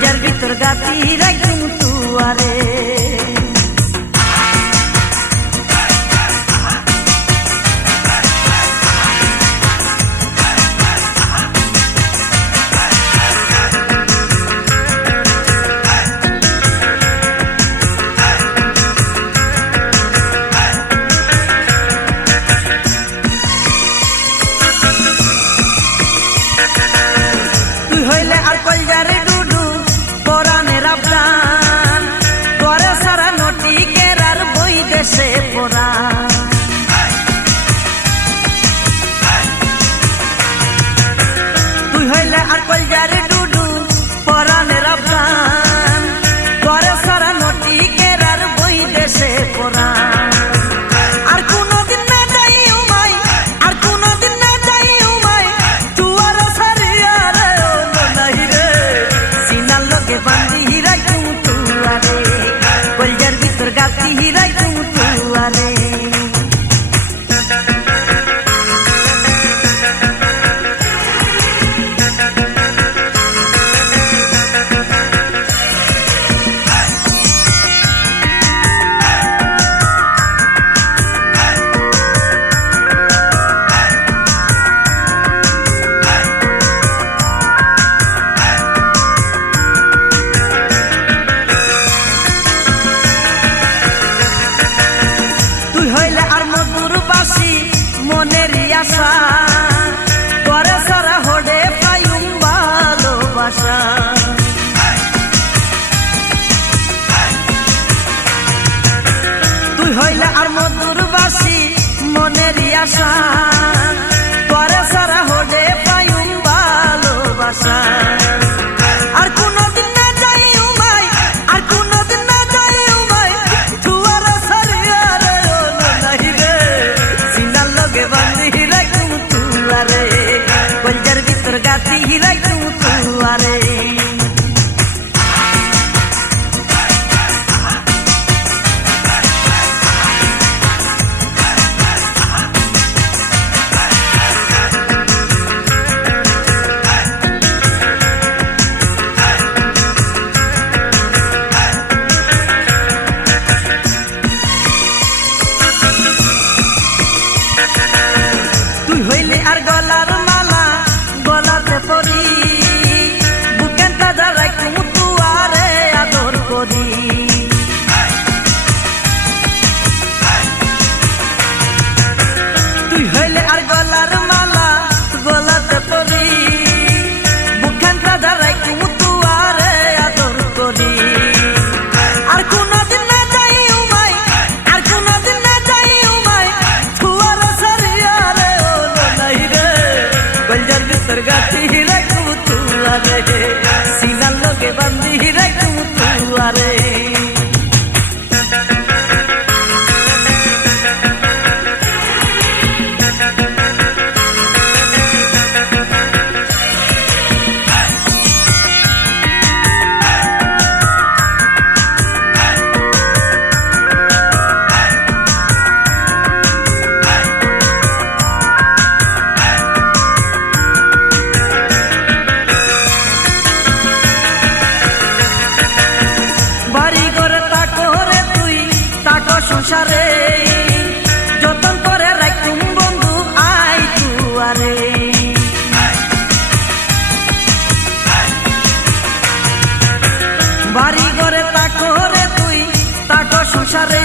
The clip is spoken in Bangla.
কলজার ভিতর গাতি রাখুম তুয়ারে তুই হইলে আর কলজার ডুডু পরাণের আবদান তোরে সারা নটি কেরার বই দেশে পরাণ আর কোনদিন না যাই উমাই আর কোনদিন না যাই উমাই তুয়ার সারিয়া রে ও নাই রে সিনার লগে বান্ধি রাখুম তুয়ারে কলজার ভিতর গাতি রাখুম তুয়ারে মনের আশা তোরে সারা হডে পাইম ভালোবাসা তুই হইলে আর মধুর বাসি মনের আশা তোরে সারা হডে পাইম ভালোবাসা আর কোনদিন না যাই উমাই আর কোনদিন না যাই উমাই তুয়ার সারিয়া রে ও নাই রে সিনার লগে বান্ধি রাখুম তুয়ারে কলজার ভিতর গাতি রাখুম তুয়ারে তুই হইলে আর গলার মালা গলাতে পরি বুকেন তাজা রাখুম তুয়ারে আদর করি তুই হইলে আর গলার মালা গলাতে পরি বুকেন তাজা রাখুম তুয়ারে আদর করি আর কোনদিন না যাই উমাই আর কোনদিন না যাই উমাই তুয়ার সারিয়া রে ও নাই রে কলজার ভিতর গাতি রাখুম তুয়ারে সিনার লগে বান্ধি রাখুম তুয়ারে সংসারে যতন করে রাখুম বন্ধু আই তুয়ারে বাড়ি ঘরে তাকরে তুই তাক সংসারে